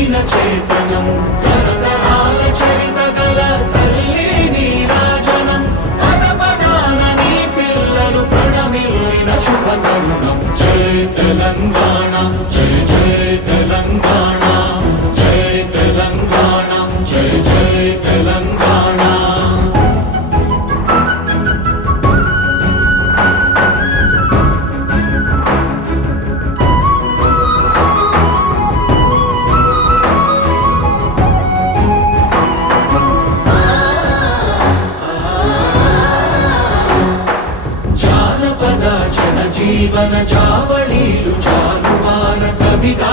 దీన చేతనం తరతరాల చరిత గల తల్లి నీరాజనం పద పదాన నీ పిల్లలు ప్రణమిల్లిన శుభ తరుణం జై తెలంగాణ జై జై తెలంగాణ జై తెలంగాణ జై జై తెలంగాణ జీవన జావళీలు జాలువార కవిగా